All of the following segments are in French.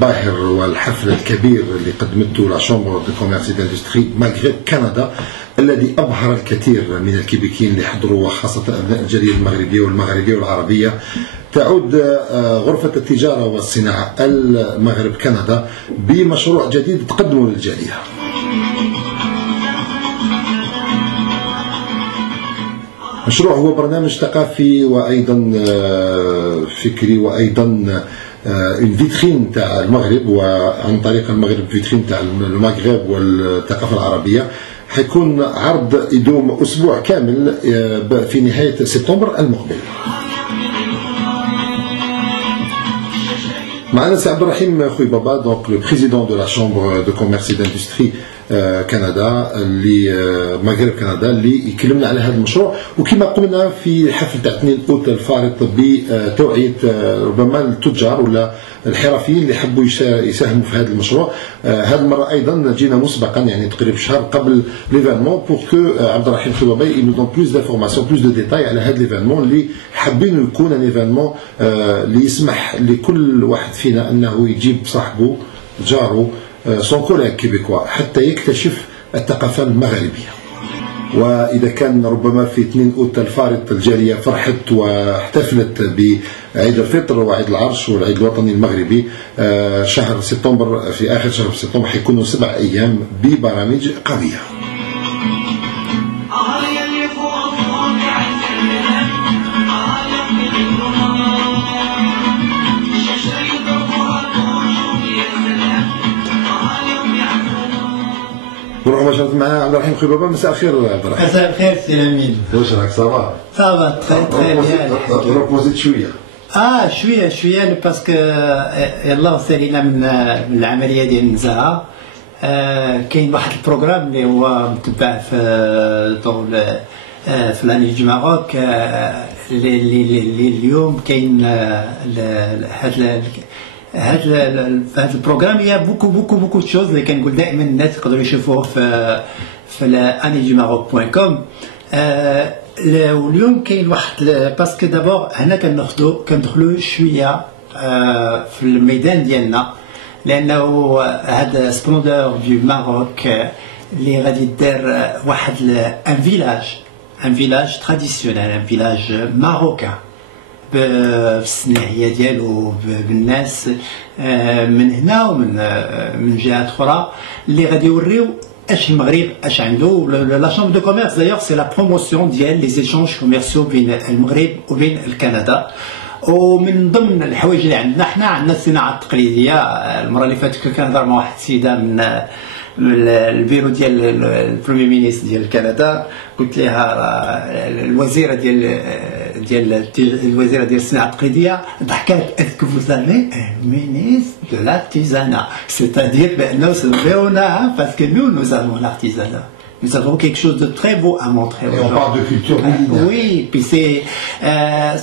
الباهر والحفل الكبير اللي قدمته لا شامبر دو كوميرس داندستري مغرب كندا الذي أبهر الكثير من الكيبيكيين اللي حضروا وخاصة أبناء الجالية المغربية والعربية. تعود غرفة التجارة والصناعة المغرب كندا بمشروع جديد تقدمه للجالية. مشروع هو برنامج ثقافي وأيضا فكري وأيضا اون فيترين تاع المغرب، وعن طريق المغرب فيترين تاع المغرب والثقافة العربية. حيكون عرض يدوم أسبوع كامل في نهاية سبتمبر المقبل. معنا سي عبد الرحيم خوي بابا، دونك لو بريزيدون دو لا شامبر دو كوميرس داندستري كندا اللي مغرب كندا اللي يكلمنا على هذا المشروع. وكما قلنا في حفل تاع 2 اوت الفارط بتوعيه ربما التجار ولا الحرفيين اللي حبوا يساهموا في هذا المشروع. هذه المره ايضا جينا مسبقا يعني تقريبا شهر قبل ليفينمون بور كو عبد الرحيم خوي بابا ينو دون بلوس دانفورماسيون بلوس دو ديتاي على هذا ليفينمون اللي حابين يكون ان ليفينمون اللي يسمح لكل واحد فينا انه يجيب صاحبه جاره سون كوليغ كيبيكوا حتى يكتشف الثقافة المغربية. وإذا كان ربما في 2 أوت الفارط الجالية فرحت واحتفلت بعيد الفطر وعيد العرش والعيد الوطني المغربي، شهر سبتمبر في آخر شهر سبتمبر حيكونوا 7 أيام ببرامج قوية. نروح مباشرة مع عبد الرحيم خوي بابا. مساء الخير عبد الرحيم. مساء الخير سي لمين. واش راك صافا؟ صافا تري بيان. روبوزيت شوية. شوية باسكو يلاه سالينا من العملية ديال النزاهة. كاين واحد البروغرام اللي هو متبع في لاني دو ماروك اللي اليوم كاين هذا البروغرام. هي بوكو تشوز اللي كنقول دائما الناس يقدروا يشوفوه في anidummaroc.com. واليوم كاين واحد باسكو دابور هنا كندخلوا شويه في الميدان ديالنا، لانه هذا سبلوندور دو ماروك اللي غادي دار واحد ان فيلاج تراديسيونيل، ان فيلاج ماروكان بالصناعيه ديالو بالناس من هنا ومن من جهات اخرى اللي غادي يوريو اش المغرب اش عنده. لا شامبر دو كوميرس دايوغ سي لا بروموسيون ديال لي زيشونج كوميرسيو بين المغرب وبين كندا. ومن ضمن الحوايج اللي عندنا الصناعه التقليديه. المره اللي فاتت كنت كنهضر مع واحد السيده من البيرو ديال البريمير مينيستر ديال كندا، قلت لها الوزيره ديال الصناعه التقليديه ضحكات اسكو فوزافي مينيستر دو لارتيزانا، سيتادير بانه سنبيوناها باسكو نو avons l'artisanat. Nous avons quelque chose de très beau à montrer. Et on parle de culture millénaire. Oui, puis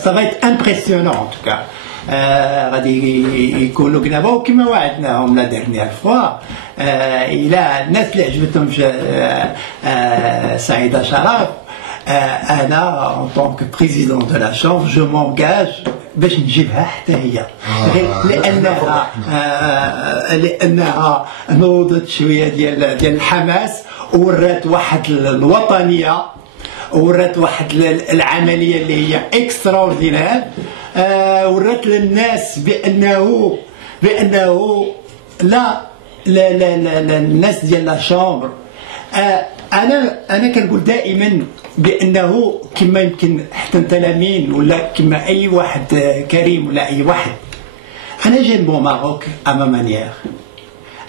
ça va être impressionnant en tout cas. غادي يكونوا كنباو كما وعدناهم لا ديرنيير فوا. الى الناس اللي عجبتهم سعيده شرف، انا en tant que président de la chambre je m'engage باش نجيبها حتى هي، لانها نوضت شويه ديال الحماس، ورات واحد الوطنيه، ورات واحد العمليه اللي هي اكستراوردينير. ورات للناس بانه لا الناس ديال لا شامبر. انا كنقول دائما بانه كما يمكن حتى انت لامين ولا كما اي واحد كريم ولا اي واحد، انا جيم بون ماروك اما مانيير.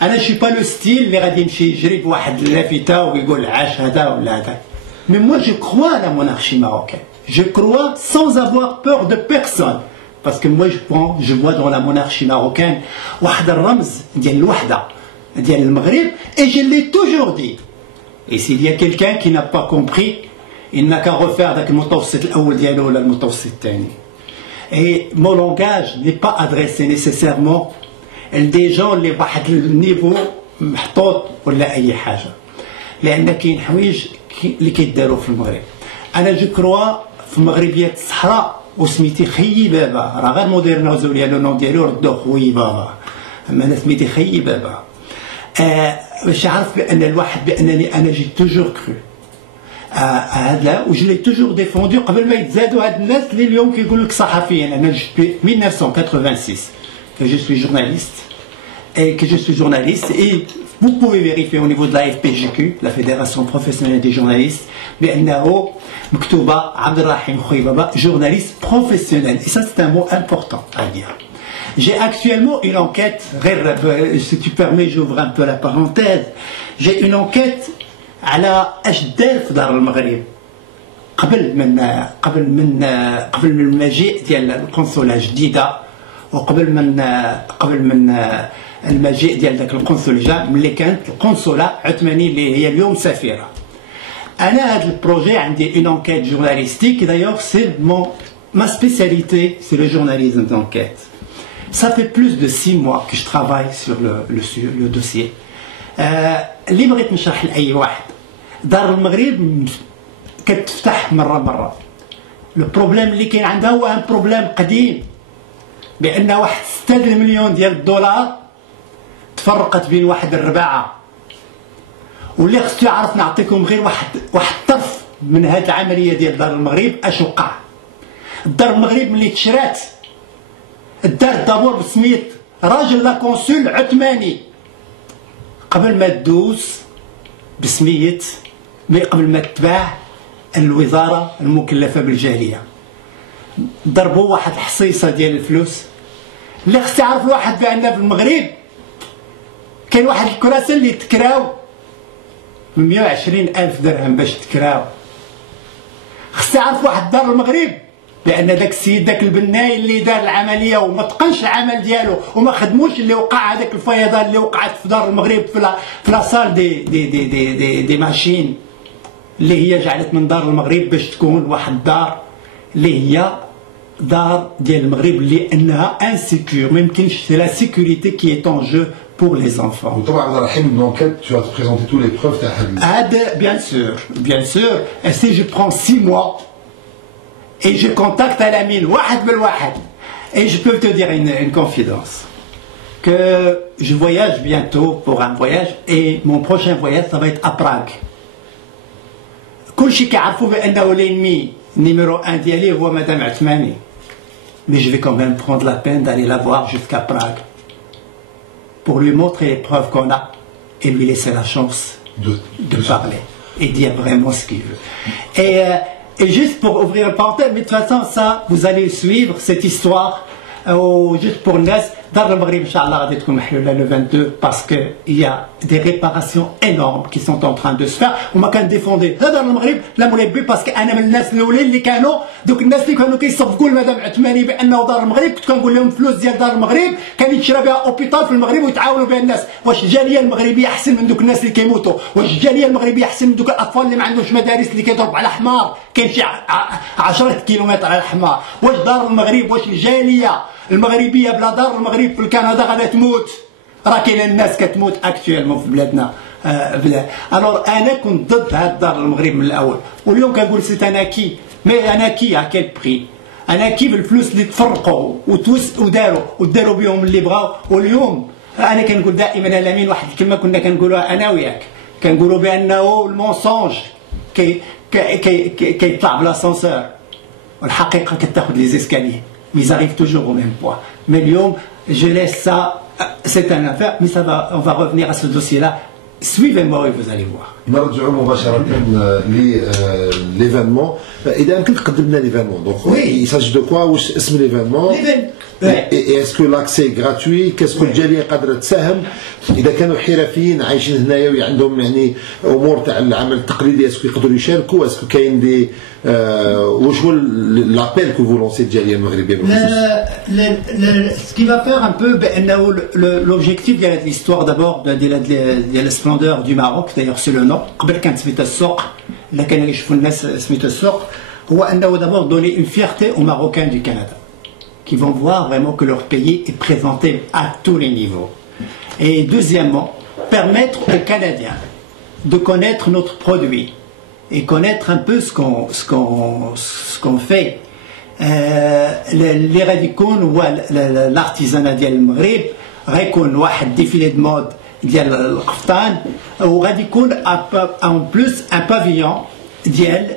انا شي با لو ستيل اللي غادي يمشي يجري بواحد اللافته ويقول عاش هذا ولا هذا. مي موا جو كروا لا مونارشي ماروكان. Je crois sans avoir peur de personne. Parce que moi je vois dans la monarchie marocaine واحد الرمز ديال الوحدة ديال المغرب. Et je l'ai toujours dit. Et s'il y a quelqu'un qui n'a pas compris, il n'a qu'à refaire داك المتوسط الأول ديالو ولا المتوسط الثاني. Et mon langage n'est pas adressé nécessairement لدي جون اللي بواحد النيفو محطوط ولا أي حاجة، لأن كاين حوايج اللي كيداروا في المغرب. أنا جو كروا في مغربية الصحراء وسميتي خيي بابا، راه غير موديرنوزو لو نون ديالو ردو خويي بابا. اما ناس ميدي خيي بابا باش يعرف بان الواحد بانني انا جيت توجور كرو هذا وجو لي توجور ديفوندو قبل ما يتزادوا هاد الناس اللي اليوم كيقول لك صحفيين. انا جيت 1986 que je suis journaliste et vous pouvez vérifier au niveau de la FPJQ, la Fédération professionnelle des journalistes, بأنه مكتوبة عبد الرحيم خويبابا journaliste professionnel. Et ça c'est un mot important à dire. J'ai actuellement une enquête, si tu permets j'ouvre un peu la parenthèse, j'ai une enquête على اش دار في دار المغرب قبل من المجيء ديال القنصله الجديده وقبل من المجيء ديال ذاك القنصل ملي كانت القنصله عثماني اللي هي اليوم سفيره. انا هذا البروجي عندي اون انكيت جورناليستيك دايوغ سي ma spécialité c'est le journalisme d'enquête. Ça fait plus de 6 mois que je travaille sur le dossier. اللي بغيت نشرح لاي واحد دار المغرب كتفتح مره لو بروبليم اللي كاين عندها هو ان بروبليم قديم بان واحد 6 مليون ديال الدولار تفرقت بين واحد الرباعه واللي خصو يعرف نعطيكم غير واحد طرف من هذه العمليه ديال دار المغرب اش وقع. الدار المغرب ملي تشرات الدار دابور بسميت راجل لا كونسول عثماني قبل ما تدوز بسمية قبل ما تتباع الوزارة المكلفة بالجالية. ضربوا واحد الحصيصة ديال الفلوس اللي خص يعرف الواحد بأن في المغرب كاين واحد الكراسة اللي تكراو ب 120,000 درهم باش تكراو. خص يعرف واحد دار المغرب لان داك السيد داك البناي اللي دار العمليه وما تقنش العمل ديالو وما خدموش اللي وقع هذاك الفيضان اللي وقعت في دار المغرب في لاصال دي ماشين اللي هي جعلت من دار المغرب باش تكون واحد الدار اللي هي دار ديال المغرب لانها انسيكور ما يمكنش سي لا سيكوريتي كي ايت ان جو pour les enfants. وطبعا عبد الرحيم l'enquête tu vas te présenter tous les preuves تاع هذا bien sûr et si je prends 6 mois et je contacte à la mine واحد بالواحد et je peux te dire une confidence que je voyage bientôt pour un voyage et mon prochain voyage ça va être à Prague. كلشي كيعرفوا بانه l'ennemi numéro 1 ديالي هو مدام عثماني mais je vais quand même prendre la peine d'aller la voir jusqu'à Prague pour lui montrer les preuves qu'on a et lui laisser la chance de parler et dire vraiment ce qu'il veut. Et juste pour ouvrir le parenthèse, mais de toute façon ça vous allez suivre cette histoire juste pour Nes dans le Maghreb inchallah غادي تكون محلولة le 22 parce que il y a des réparations énormes qui sont en train de se faire وما كان ديفوندي هذا المغرب لا مربي باسكو انا من الناس الاولين اللي كانوا دوك الناس اللي كانوا كيصفقوا لمدام عثماني بانه دار المغرب كنت كنقول لهم فلوس ديال دار المغرب كان يتشرى بها اوبيتال في المغرب ويتعاونوا بها الناس. واش الجاليه المغربيه احسن من دوك الناس اللي كيموتوا؟ واش الجاليه المغربيه احسن من دوك الاطفال اللي ما عندهمش مدارس اللي كيضرب على حمار كاين شي 10 كيلومتر على الحمار؟ واش دار المغرب واش الجاليه المغربيه بلا دار المغرب في كندا غادا تموت؟ راه كاين الناس كتموت اكطويلمون في بلادنا بلاد. الوغ انا كنت ضد هاد دار المغرب من الاول واليوم كنقول سي انا كي مي انا كي ا كيل بري انا كي بالفلوس اللي تفرقوا وداروا بهم اللي بغاو. واليوم انا كنقول دائما الامين واحد الكلمه كنا كنقولوها انا وياك كنقولوا بانه المونسونج كيطلع بلاسانسور والحقيقه كتاخذ لي زيسكاليي ils arrivent toujours au même point. Mais اليوم je laisse ça, c'est une affaire, mais ça va, on va revenir à ce dossier-là. Suivez-moi et vous allez voir. نرجعوا مباشرة l'événement. إذا يمكن تقدم لنا l'événement. Donc il s'agit de quoi؟ واش اسم l'événement؟ Et est-ce que l'accès est gratuit؟ qu'est-ce que الجالية قادرة تساهم؟ إذا كانوا حرفيين عايشين هنايا وعندهم يعني أمور تاع العمل التقليدي اسكو يقدروا يشاركوا؟ اسكو كاين دي واش هو l'apel que vous lancez الجالية المغربية بالخصوص؟ Ce qui va faire un peu بأنه l'objectif de l'histoire d'abord de la splendeur du Maroc d'ailleurs c'est le nom قبل كانت سميتها السوق اللي كانوا يشوفوا الناس سميتها السوق هو أنه d'abord donner une fierté aux Marocains du Canada qui vont voir vraiment que leur pays est présenté à tous les niveaux. Et deuxièmement, permettre aux Canadiens de connaître notre produit et connaître un peu ce qu'on fait. Les radicaux ou l'artisanat ديال المغرب غيكون واحد ديفيلي دو مود ديال القفطان وغادي يكون ان بلوس ان بافيون ديال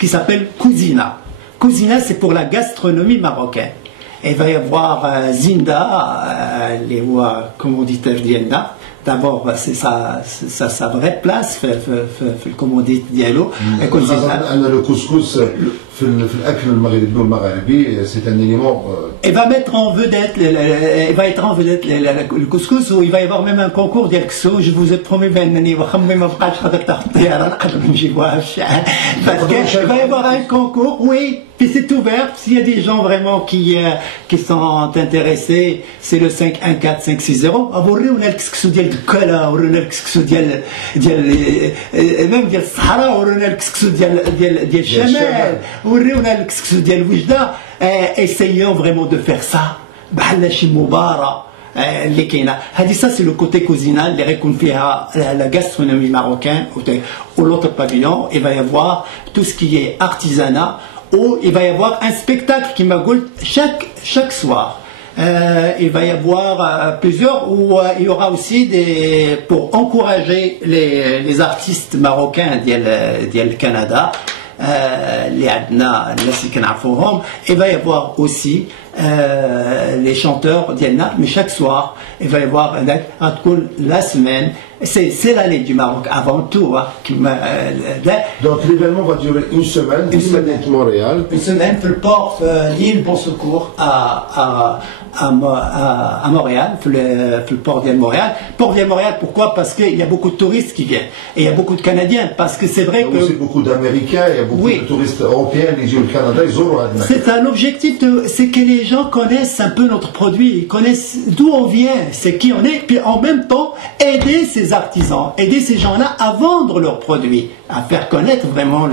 qui s'appelle Cousina. Cousina, c'est pour la gastronomie marocaine. Et il va y avoir Zinda, les commanditaires d'Yelna. D'abord, c'est sa vraie place, le commandite dialo. Le couscous, c'est un élément. Il va mettre en vedette, il va être en vedette le couscous, où il va y avoir même un concours d'Yelkso. Je vous ai promis, parce qu'il va y avoir un concours, oui. Puis c'est ouvert, s'il y a des gens vraiment qui sont intéressés, c'est le 514-560. وريونا الكسكسو ديال الكلا، وريونا الكسكسو ديال même ديال الصحراء، وريونا الكسكسو ديال الشمال، وريونا الكسكسو ديال الوجدة. Essayons vraiment de faire ça بحال شي مباراة اللي كاينه هذه. ça c'est le côté cousinal اللي غيكون فيها la gastronomie marocaine. Ou l'autre pavillon il va y avoir tout ce qui est artisanat, où il va y avoir un spectacle qui m'a dit chaque soir. Il va y avoir plusieurs où il y aura aussi pour encourager les artistes marocains du Canada. Il va y avoir aussi les chanteurs d'Yelna, mais chaque soir il va y avoir la semaine. C'est l'année du Maroc avant tout. Donc l'événement va durer une semaine à Montréal. Une semaine pour le port l'île Bon Secours à Montréal, le port de Montréal. Port de Montréal, pourquoi? Parce qu'il y a beaucoup de touristes qui viennent. Et il y a beaucoup de Canadiens, parce que c'est vrai que... Il y a aussi beaucoup d'Américains, il y a beaucoup de touristes européens, les gens du Canada, ils auront... C'est un objectif, c'est que les gens connaissent un peu notre produit, ils connaissent d'où on vient, c'est qui on est, puis en même temps, aider ces artisans, aider ces gens-là à vendre leurs produits, à faire connaître vraiment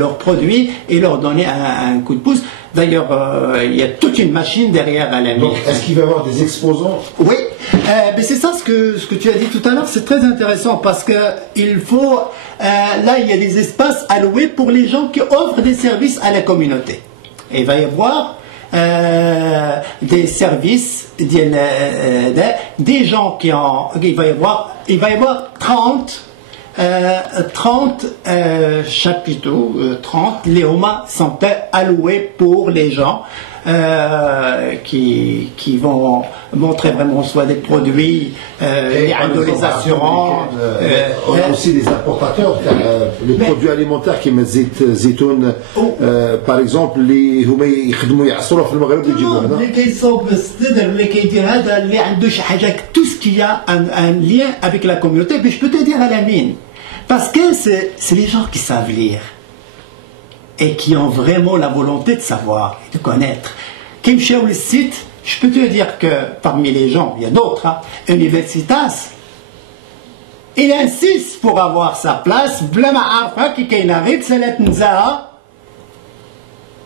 leurs produits et leur donner un coup de pouce. D'ailleurs, il y a toute une machine derrière à la mine. Donc, est-ce qu'il va y avoir des exposants? Oui, mais c'est ça ce que tu as dit tout à l'heure, c'est très intéressant parce que il faut, là il y a des espaces alloués pour les gens qui offrent des services à la communauté. Et il va y avoir des services, des gens qui ont, il va y avoir 30 chapiteaux, 30 léomas sont alloués pour les gens qui vont montrer vraiment soit des produits, les assurances. On a aussi des importateurs, les produits alimentaires qui mettent zitoun, par exemple, اللي هما يخدموا يعصروا في المغرب يجيبوا هنا. اللي كيصوب الصدر اللي كيدير هذا اللي عنده شي حاجه tout ce qui a un lien avec la communauté. Puis je peux te dire à la mine, parce que c'est les gens qui savent lire et qui ont vraiment la volonté de savoir et de connaître. Kim Shaoul le site, je peux te dire que parmi les gens, il y a d'autres, hein, Universitas, il insiste pour avoir sa place. Blama Arfa qui kaynarit Salat Nzaha,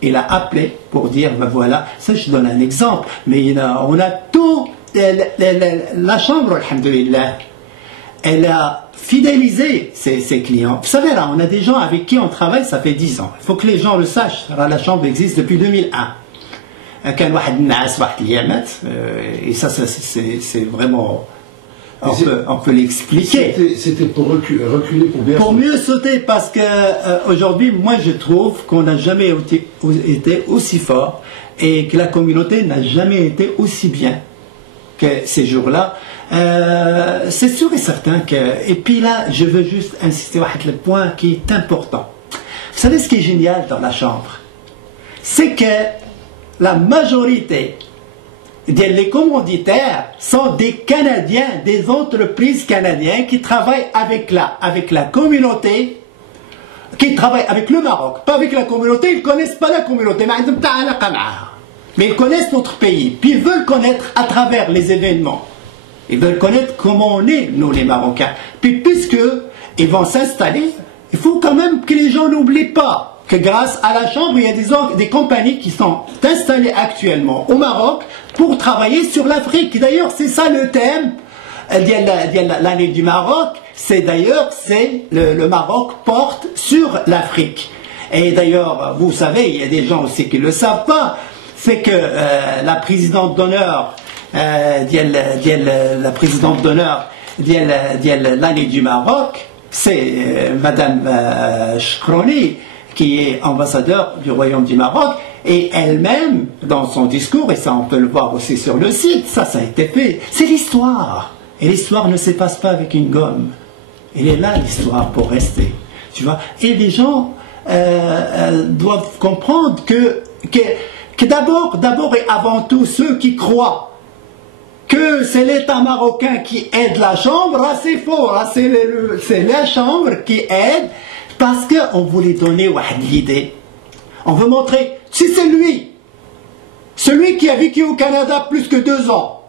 il a appelé pour dire ben voilà, ça je donne un exemple, mais on a tout, la chambre, alhamdoulilah, elle a fidélisé ses clients. Vous savez là, on a des gens avec qui on travaille, ça fait 10 ans. Il faut que les gens le sachent. La chambre existe depuis 2001. كان واحد النعاس واحد اليامات et ça c'est vraiment on peut l'expliquer. C'était pour reculer pour mieux sauter, parce que aujourd'hui moi je trouve qu'on n'a jamais été aussi fort et que la communauté n'a jamais été aussi bien que ces jours-là. C'est sûr et certain que, et puis là je veux juste insister sur le point qui est important. Vous savez ce qui est génial dans la chambre, c'est que la majorité des commanditaires sont des Canadiens, des entreprises canadiennes qui travaillent avec la communauté, qui travaillent avec le Maroc, pas avec la communauté. Ils ne connaissent pas la communauté, mais ils connaissent notre pays, puis ils veulent connaître à travers les événements. Ils veulent connaître comment on est, nous les Marocains. Puis puisque ils vont s'installer, il faut quand même que les gens n'oublient pas que grâce à la chambre, il y a des compagnies qui sont installées actuellement au Maroc pour travailler sur l'Afrique. D'ailleurs, c'est ça le thème de l'année du Maroc. C'est d'ailleurs, le Maroc porte sur l'Afrique. Et d'ailleurs, vous savez, il y a des gens aussi qui ne le savent pas, c'est que la présidente d'honneur la présidente d'honneur de l'année du Maroc, c'est Madame Chkroni, qui est ambassadeur du Royaume du Maroc, et elle-même, dans son discours, et ça on peut le voir aussi sur le site, ça a été fait, c'est l'histoire. Et l'histoire ne s'efface pas avec une gomme. Elle est là, l'histoire, pour rester. Tu vois. Et les gens doivent comprendre que d'abord et avant tout, ceux qui croient que c'est l'État marocain qui aide la Chambre, là c'est faux, là c'est la Chambre qui aide, parce qu'on voulait donner l'idée. On veut montrer, si c'est lui, celui qui a vécu au Canada plus que 2 ans,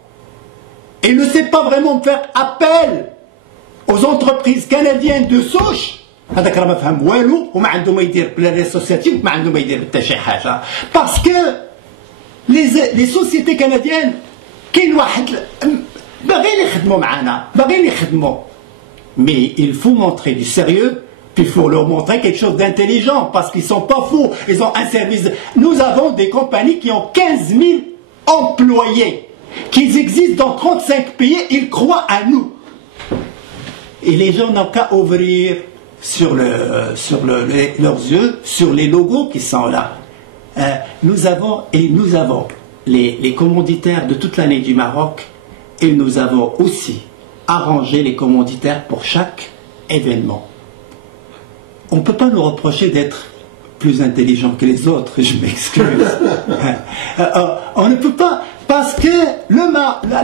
et il ne sait pas vraiment faire appel aux entreprises canadiennes de souche, هذاك راه ما فهم والو وما عنده ما يدير بلا ليسوسياتيف ما عنده ما يدير حتى شي حاجه باسكو لي سوسيتي كنديان كاين واحد باغيين يخدموا معنا باغيين يخدموا mais il faut montrer du sérieux puis il faut leur montrer quelque chose d'intelligent parce qu'ils sont pas fous, ils ont un service. Nous avons des compagnies qui ont 15 000 employés qui existent dans 35 pays, ils croient à nous et les gens n'ont qu'à ouvrir leurs yeux sur les logos qui sont là. Nous avons les commanditaires de toute l'année du Maroc et nous avons aussi arrangé les commanditaires pour chaque événement. On ne peut pas nous reprocher d'être plus intelligents que les autres, je m'excuse. On ne peut pas, parce que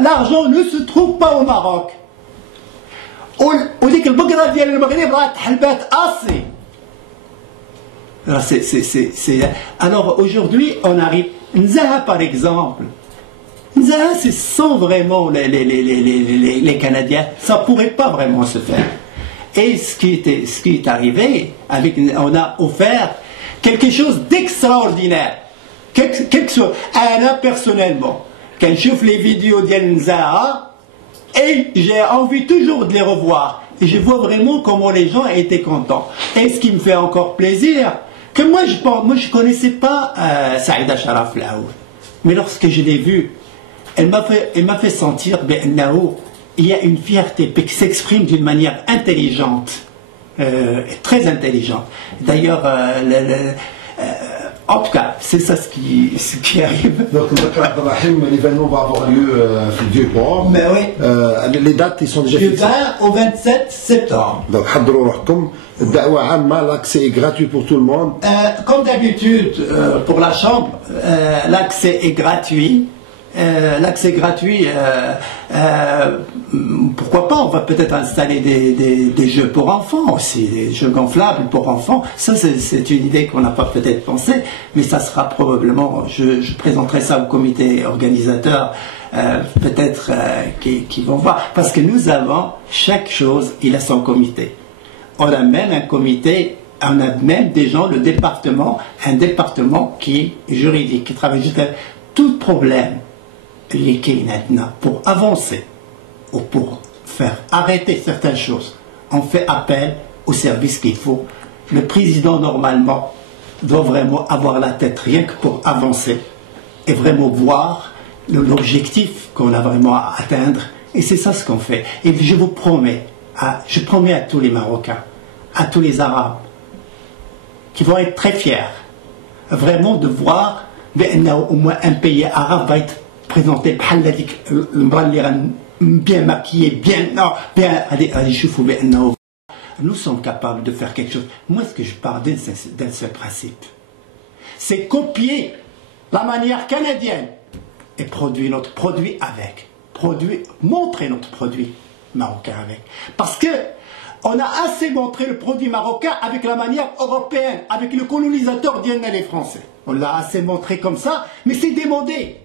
l'argent ne se trouve pas au Maroc. وديك البقرة ديال المغرب راه تحلبات أصلي. Alors aujourd'hui on arrive. Nzaha par exemple. Nzaha c'est sans vraiment les Canadiens. Ça ne pourrait pas vraiment se faire. Et ce qui est arrivé, on a offert quelque chose d'extraordinaire. Quelque chose. Anna personnellement, quand je vois les vidéos de Nzaha, et j'ai envie toujours de les revoir. Et je vois vraiment comment les gens étaient contents. Et ce qui me fait encore plaisir, que moi je connaissais pas Saïda Sharaf là-haut. Mais lorsque je l'ai vue, elle m'a fait sentir il y a une fierté qui s'exprime d'une manière intelligente, très intelligente. D'ailleurs, en tout cas, c'est ça ce qui arrive. Donc, l'événement va avoir lieu au Vieux-Port. Mais oui. Les dates, ils sont déjà fixées. Du 20 au 27 septembre. Donc, l'accès est gratuit pour tout le monde. Comme d'habitude, pour la Chambre, l'accès est gratuit. L'accès gratuit, pourquoi pas, on va peut-être installer des jeux pour enfants aussi, des jeux gonflables pour enfants. Ça c'est une idée qu'on n'a pas peut-être pensé, mais ça sera probablement, je présenterai ça au comité organisateur, peut-être qui vont voir, parce que nous avons, chaque chose, il a son comité. On a même un comité, on a même des gens, un département qui est juridique, qui travaille juste avec tout problème pour avancer ou pour faire arrêter certaines choses. On fait appel au service qu'il faut. Le président normalement doit vraiment avoir la tête rien que pour avancer et vraiment voir l'objectif qu'on a vraiment à atteindre. Et c'est ça ce qu'on fait. Et je vous promets, je promets à tous les Marocains, à tous les Arabes, qui vont être très fiers, vraiment de voir au moins un pays arabe va être présenté bien maquillé, bien nous sommes capables de faire quelque chose. Moi, ce que je parle d'un seul principe, c'est copier la manière canadienne et produire notre produit avec. Montrer notre produit marocain avec. Parce que on a assez montré le produit marocain avec la manière européenne, avec le colonisateur d'Yenna les Français. On l'a assez montré comme ça, mais c'est démodé.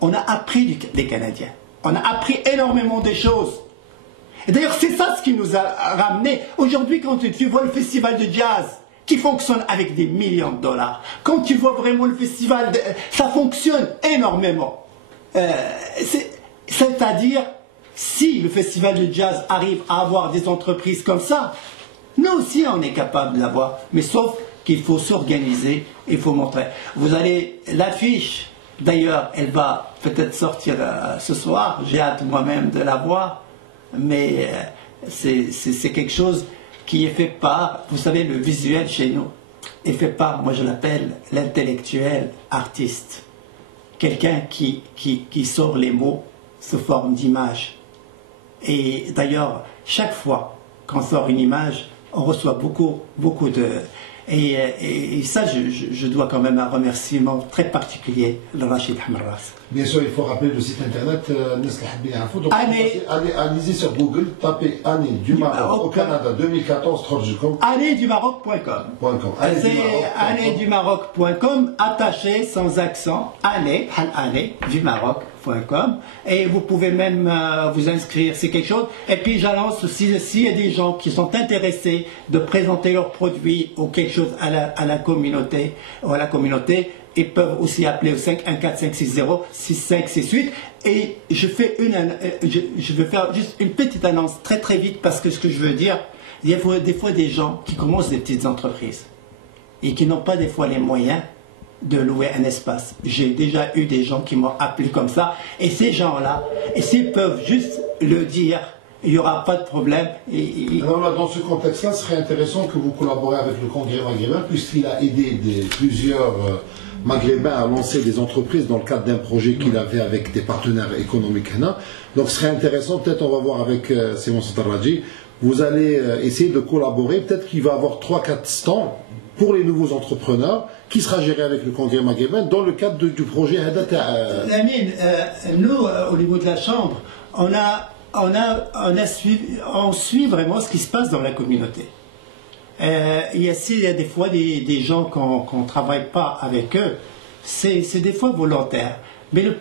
On a appris des Canadiens. On a appris énormément de choses. Et d'ailleurs, c'est ça ce qui nous a ramené. Aujourd'hui, quand tu vois le festival de jazz, qui fonctionne avec des millions de dollars, quand tu vois vraiment le festival, ça fonctionne énormément. C'est-à-dire, si le festival de jazz arrive à avoir des entreprises comme ça, nous aussi on est capable de l'avoir. Mais sauf qu'il faut s'organiser, il faut montrer. Vous allez, l'affiche D'ailleurs, elle va peut-être sortir ce soir. J'ai hâte moi-même de la voir. Mais c'est quelque chose qui est fait par, vous savez, le visuel chez nous, est fait par, moi je l'appelle l'intellectuel artiste. Quelqu'un qui sort les mots sous forme d'image. Et d'ailleurs, chaque fois qu'on sort une image, on reçoit beaucoup de... Et ça, je dois quand même un remerciement très particulier de Rachid Hamras. Bien sûr, il faut rappeler le site internet donc allez-y sur Google, tapez Année du Maroc au Canada 2014 annéesdumaroc.com. C'est annéesdumaroc.com, attaché sans accent, année du Maroc.com, et vous pouvez même vous inscrire, c'est quelque chose. Et puis j'annonce aussi, s'il y a des gens qui sont intéressés de présenter leurs produits ou quelque chose à la communauté, ils peuvent aussi appeler au 514-560-6568. Et je vais faire juste une petite annonce très vite, parce que ce que je veux dire, il y a des fois des gens qui commencent des petites entreprises et qui n'ont pas des fois les moyens de louer un espace. J'ai déjà eu des gens qui m'ont appelé comme ça, et ces gens-là, et s'ils peuvent juste le dire, il n'y aura pas de problème. Alors là, dans ce contexte-là, ce serait intéressant que vous collaboriez avec le Congrès maghrébin, puisqu'il a aidé plusieurs maghrébins à lancer des entreprises dans le cadre d'un projet qu'il avait avec des partenaires économiques. Donc ce serait intéressant, peut-être on va voir avec Simon Satarraji, vous allez essayer de collaborer, peut-être qu'il va y avoir 3-4 stands pour les nouveaux entrepreneurs, qui sera géré avec le Congrès maghrébin dans le cadre du projet Hadat. Nous, au niveau de la Chambre, on suit vraiment ce qui se passe dans la communauté. Il y a des fois des gens qu'on ne travaille pas avec eux, c'est des fois volontaire. Mais le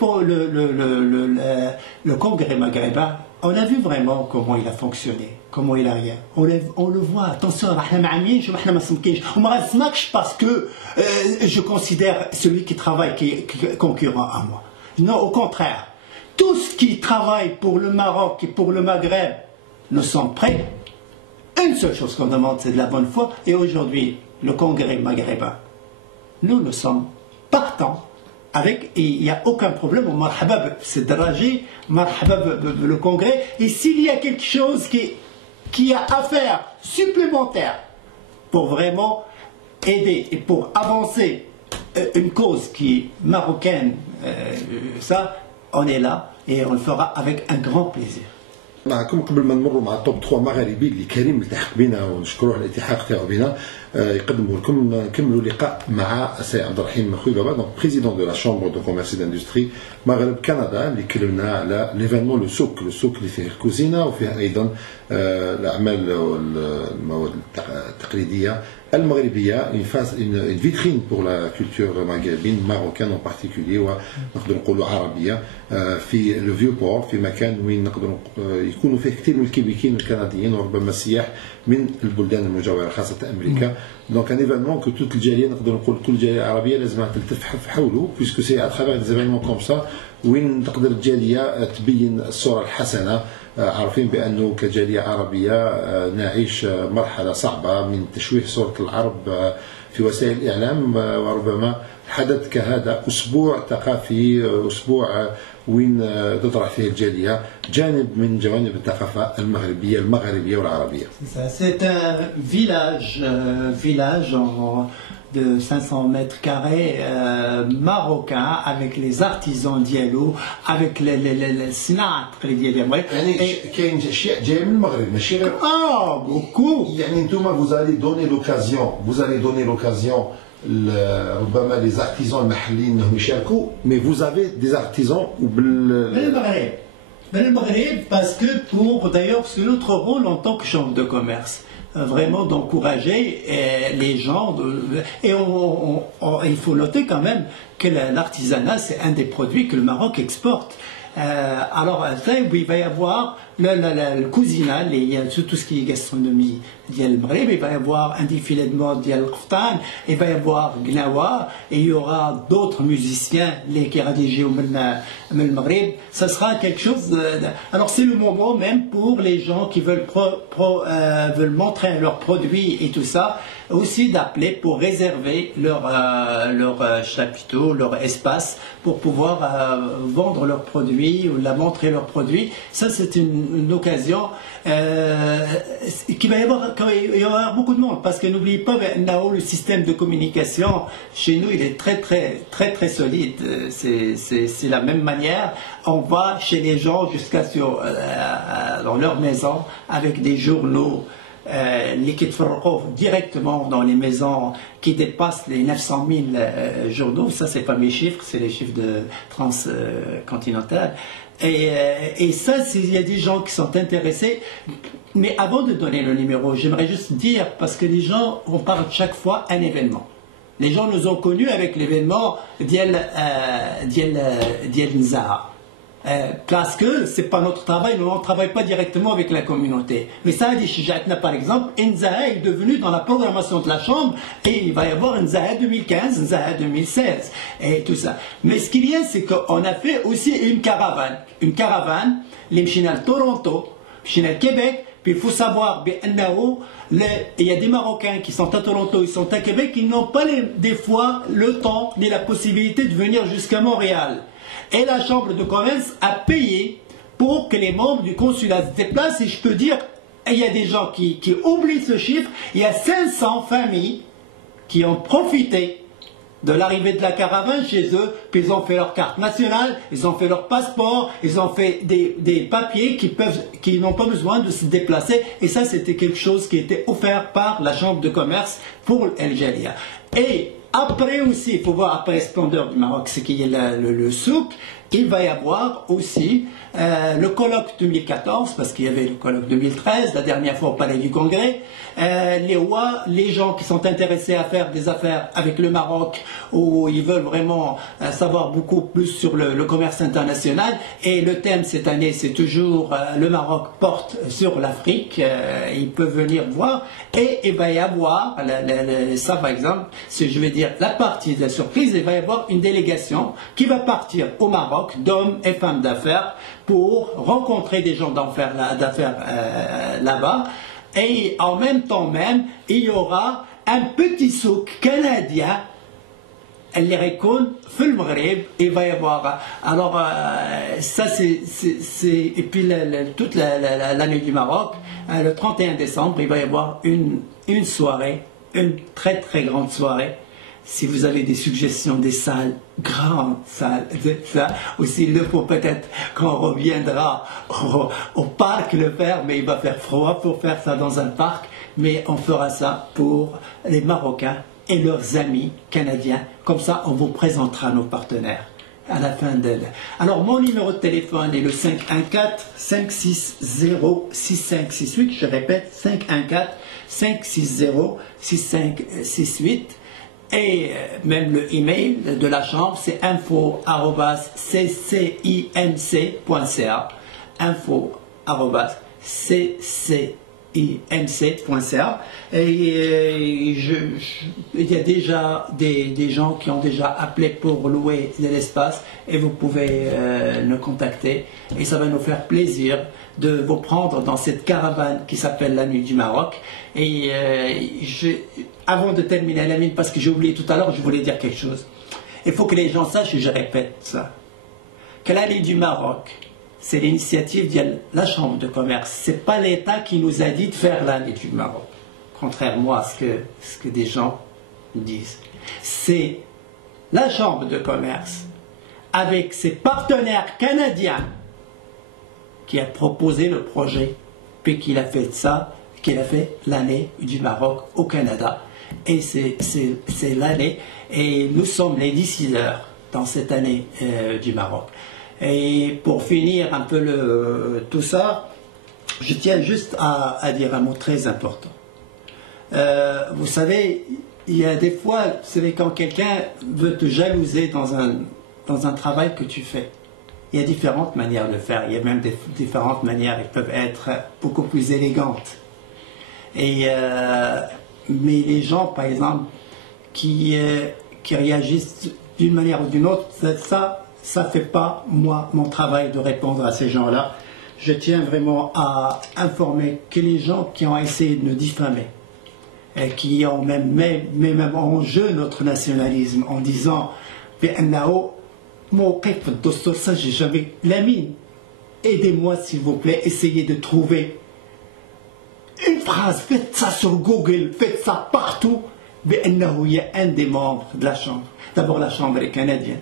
Congrès maghrébin, on a vu vraiment comment il a fonctionné, comment il a rien. On le voit, attention, parce que je considère celui qui travaille qui est concurrent à moi. Non, au contraire. Tous qui travaillent pour le Maroc et pour le Maghreb, nous sommes prêts. Une seule chose qu'on demande, c'est de la bonne foi. Et aujourd'hui, le Congrès maghrébin, nous sommes partants. Et il n'y a aucun problème. Marhabab, c'est Draji, marhabab le Congrès. Et s'il y a quelque chose qui a à faire supplémentaire pour vraiment aider et pour avancer une cause qui est marocaine, on est là et on le fera avec un grand plaisir. معكم قبل ما نمروا مع التوب 3 مغاربي اللي كريم التحق بنا ونشكروه على الالتحاق تاعو بنا يقدموا لكم نكملوا اللقاء مع السي عبد الرحيم خويبابا دونك بريزيدون دو لا شامبر دو كوميرس اندستري مغرب كندا اللي كلمنا على ليفينمون لو سوق اللي فيه الكوزينه وفيه ايضا الاعمال والمواد التقليديه المغربيه une vitrine pour la culture maghrébine marocaine en particulier ونقدر نقولوا عربيه في لو فيو بور في مكان وين نقدروا يكونوا فيه كثير من الكيبيكيين والكنديين وربما السياح من البلدان المجاوره خاصه امريكا دونك ان ايفينمون كو توت الجاليه نقدر نقول كل الجاليه العربيه لازم تلتف حوله بويسكو سي ا ترافير دي ايفينمون كوم سا وين تقدر الجاليه تبين الصوره الحسنه عارفين بانه كجاليه عربيه نعيش مرحله صعبه من تشويه صوره العرب في وسائل الاعلام وربما حدث كهذا اسبوع ثقافي اسبوع وين تطرح فيه الجاليه جانب من جوانب الثقافه المغربيه والعربيه. C'est un village de 500 mètres carrés marocain avec les artisans ديالو avec الصناعات ديالهم. يعني كاين اشياء جايه من المغرب ماشي غير beaucoup. يعني انتم vous allez donner l'occasion ربما les artisans المحليين انهم يشاركوا mais vous avez des artisans بالمغرب parce que d'ailleurs c'est notre rôle en tant que chambre de commerce vraiment d'encourager les gens et il faut noter quand même que l'artisanat c'est un des produits que le Maroc exporte. Alors il va y avoir le cousinat, tout ce qui est gastronomie ديال المغرب, il va y avoir un défilé de mode ديال القفطان, il va y avoir Gnawa, et il y aura d'autres musiciens qui غادي يجيو من المغرب. Ça sera quelque chose alors c'est le moment même pour les gens qui veulent montrer leurs produits et tout ça, aussi d'appeler pour réserver leur chapiteau, leur espace pour pouvoir vendre leurs produits ou montrer leurs produits. Ça c'est une occasion qu'il va y avoir beaucoup de monde, parce que n'oubliez pas le système de communication chez nous il est très solide. C'est la même manière, on va chez les gens jusqu'à dans leur maison avec des journaux qui تفرقوا directement dans les maisons qui dépassent les 900 000 journaux. Ça c'est pas mes chiffres, c'est les chiffres de Transcontinental. Et ça, il y a des gens qui sont intéressés. Mais avant de donner le numéro, j'aimerais juste dire, parce que les gens, on parle chaque fois un événement. Les gens nous ont connus avec l'événement d'El Nzaha. Parce que c'est pas notre travail, nous on ne travaille pas directement avec la communauté. Mais ça, par exemple, Nzaha est devenu dans la programmation de la Chambre, et il va y avoir Nzaha 2015, Nzaha 2016, et tout ça. Mais ce qu'il y a, c'est qu'on a fait aussi une caravane. Une caravane, les Mchina à Toronto, Mchina à Québec. Puis il faut savoir, il y a des Marocains qui sont à Toronto, ils sont à Québec, ils n'ont pas des fois le temps ni la possibilité de venir jusqu'à Montréal. Et la Chambre de commerce a payé pour que les membres du consulat se déplacent. Et je peux dire, il y a des gens qui oublient ce chiffre, il y a 500 familles qui ont profité de l'arrivée de la caravane chez eux, puis ils ont fait leur carte nationale, ils ont fait leur passeport, ils ont fait des papiers qui n'ont pas besoin de se déplacer. Et ça, c'était quelque chose qui était offert par la Chambre de commerce pour El Jalia. Et après aussi, il faut voir, après Splendeur du Maroc, c'est qu'il y a le souk, il va y avoir aussi le colloque 2014, parce qu'il y avait le colloque 2013, la dernière fois au Palais du Congrès. Les gens qui sont intéressés à faire des affaires avec le Maroc, où ils veulent vraiment savoir beaucoup plus sur le commerce international. Et le thème cette année, c'est toujours le Maroc porte sur l'Afrique. Ils peuvent venir voir. Et il va y avoir, ça par exemple, si je vais dire la partie de la surprise, il va y avoir une délégation qui va partir au Maroc d'hommes et femmes d'affaires pour rencontrer des gens d'affaires là-bas. Et en même temps même, il y aura un petit souk canadien, اللي غيكون في المغرب. Il va y avoir, alors ça c'est et puis toute l'année du Maroc, le 31 décembre, il va y avoir une soirée, une très grande soirée. Si vous avez des suggestions des salles, grandes salles, ça aussi il le faut peut-être qu'on reviendra au parc le faire, mais il va faire froid pour faire ça dans un parc. Mais on fera ça pour les Marocains et leurs amis canadiens. Comme ça, on vous présentera nos partenaires à la fin de... Alors, mon numéro de téléphone est le 514-560-6568. Je répète, 514-560-6568. Et même le email de la chambre, c'est info@ccimc.ca. info@ccimc.ca. Et il y a déjà des gens qui ont déjà appelé pour louer de l'espace, et vous pouvez nous contacter, et ça va nous faire plaisir de vous prendre dans cette caravane qui s'appelle la Nuit du Maroc. Et avant de terminer, Lamine, parce que j'ai oublié tout à l'heure, je voulais dire quelque chose. Il faut que les gens sachent, et je répète ça, que la Nuit du Maroc, c'est l'initiative de la Chambre de commerce. Ce n'est pas l'État qui nous a dit de faire la Nuit du Maroc, contrairement à ce que des gens disent. C'est la Chambre de commerce, avec ses partenaires canadiens, qui a proposé le projet, puis qu'il a fait ça, qu'il a fait l'année du Maroc au Canada. Et c'est l'année, et nous sommes les décideurs dans cette année du Maroc. Et pour finir un peu tout ça, je tiens juste à dire un mot très important. Vous savez, il y a des fois, vous savez, quand quelqu'un veut te jalouser dans un travail que tu fais, il y a différentes manières de le faire. Il y a même différentes manières qui peuvent être beaucoup plus élégantes. Mais les gens, par exemple, qui réagissent d'une manière ou d'une autre, ça ne fait pas, moi, mon travail de répondre à ces gens-là. Je tiens vraiment à informer que les gens qui ont essayé de nous diffamer, et qui ont même en jeu notre nationalisme, en disant ça, j'ai jamais la mine. Aidez-moi, s'il vous plaît, essayez de trouver une phrase, faites ça sur Google, faites ça partout. Il y a un des membres de la Chambre, d'abord la Chambre est canadienne,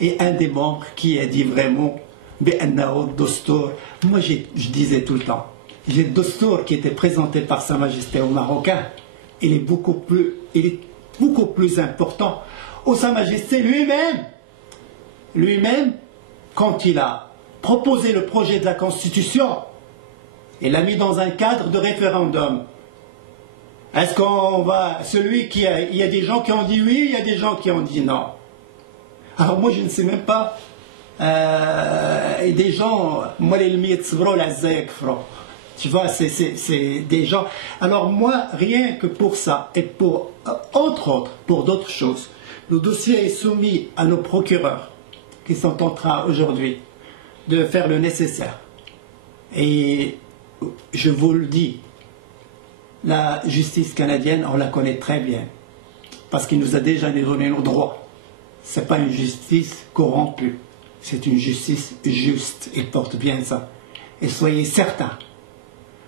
et un des membres qui a dit vraiment, moi je disais tout le temps, le Dostour qui était présenté par Sa Majesté au Marocain, il est beaucoup plus important. Au Sa Majesté lui-même, quand il a proposé le projet de la Constitution, il l'a mis dans un cadre de référendum. Est-ce qu'on va... il y a des gens qui ont dit oui, il y a des gens qui ont dit non. Alors moi je ne sais même pas. Et des gens... Tu vois, c'est des gens... Alors moi, rien que pour ça, et pour, entre autres, pour d'autres choses, le dossier est soumis à nos procureurs, qui sont en train aujourd'hui de faire le nécessaire. Et je vous le dis, la justice canadienne, on la connaît très bien, parce qu'il nous a déjà donné nos droits. Ce n'est pas une justice corrompue, c'est une justice juste, il porte bien ça. Et soyez certains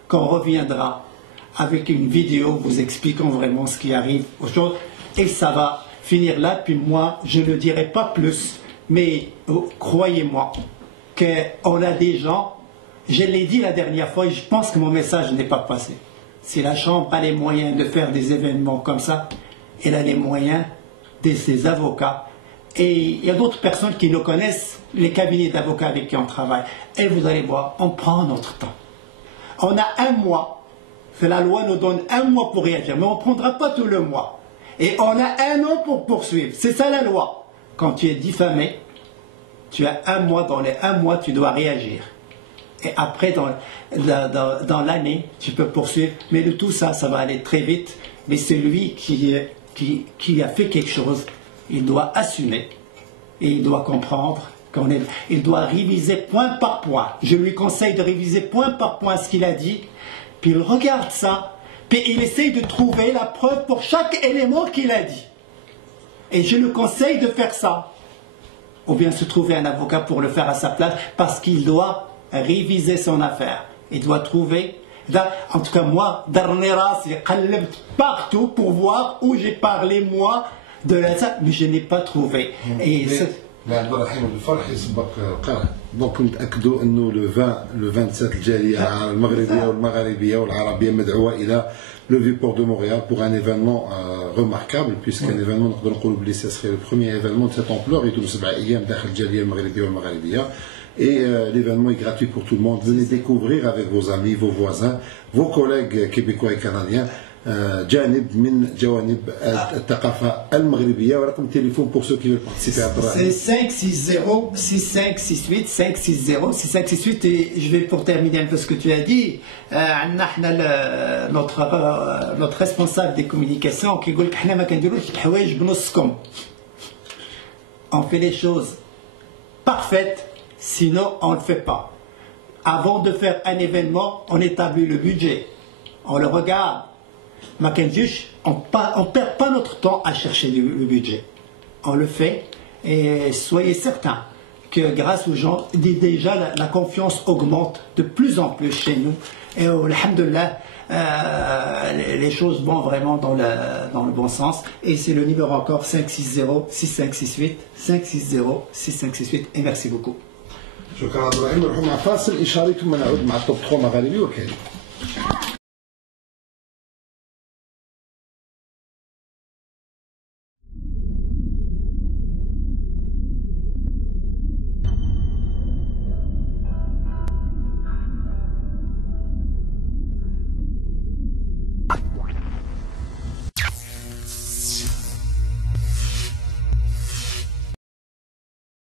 qu'on reviendra avec une vidéo vous expliquant vraiment ce qui arrive aux choses, et ça va finir là, puis moi je ne dirai pas plus, mais croyez-moi qu'on a des gens, je l'ai dit la dernière fois et je pense que mon message n'est pas passé. Si la Chambre a les moyens de faire des événements comme ça, elle a les moyens de ses avocats. Et il y a d'autres personnes qui nous connaissent, les cabinets d'avocats avec qui on travaille. Et vous allez voir, on prend notre temps. On a un mois, la loi nous donne un mois pour réagir, mais on ne prendra pas tout le mois. Et on a un an pour poursuivre, c'est ça la loi. Quand tu es diffamé, tu as un mois, dans les un mois tu dois réagir. Et après, dans l'année, tu peux poursuivre. Mais de tout ça, ça va aller très vite. Mais celui qui a fait quelque chose, il doit assumer. Et il doit comprendre il doit réviser point par point. Je lui conseille de réviser point par point ce qu'il a dit. Puis il regarde ça. Puis il essaye de trouver la preuve pour chaque élément qu'il a dit. Et je lui conseille de faire ça. Ou bien se trouver un avocat pour le faire à sa place, parce qu'il doit réviser son affaire. Il doit trouver... En tout cas, moi, partout pour voir où j'ai parlé, moi, de ça, mais je n'ai pas trouvé. Et دونك نتاكدوا انه لو 27 الجاليه المغربيه والمغاربيه والعربيه مدعوه الى le Vieux-Port de Montréal pour un événement remarquable, puisqu'un événement نقدر نقولوا بلي ce serait le premier événement de cette ampleur يدوم 7 ايام داخل الجاليه المغربيه والمغاربيه. Et l'événement est gratuit pour tout le monde. Venez découvrir avec vos amis, vos voisins, vos collègues québécois et canadiens جانب من جوانب الثقافة المغربية. ورقم تليفون pour ceux qui veulent participer à c'est 560 6568 560 6568. Et je vais pour terminer un peu ce que tu as dit, notre responsable des communications qui dit حنا ما كنديروش الحوايج بنصكم. On fait les choses parfaites, sinon on ne le fait pas. Avant de faire un événement, on établit le budget, on le regarde. On ne perd pas notre temps à chercher le budget. On le fait et soyez certains que grâce aux gens, déjà la confiance augmente de plus en plus chez nous. Et alhamdoulilah, les choses vont vraiment dans le bon sens. Et c'est le numéro encore 560 6568 560 6568. Et merci beaucoup. شكرا عبد الرحيم. نروحوا مع فاصل إشاري ثم نعود مع التوب 3 مغاربي وكالي.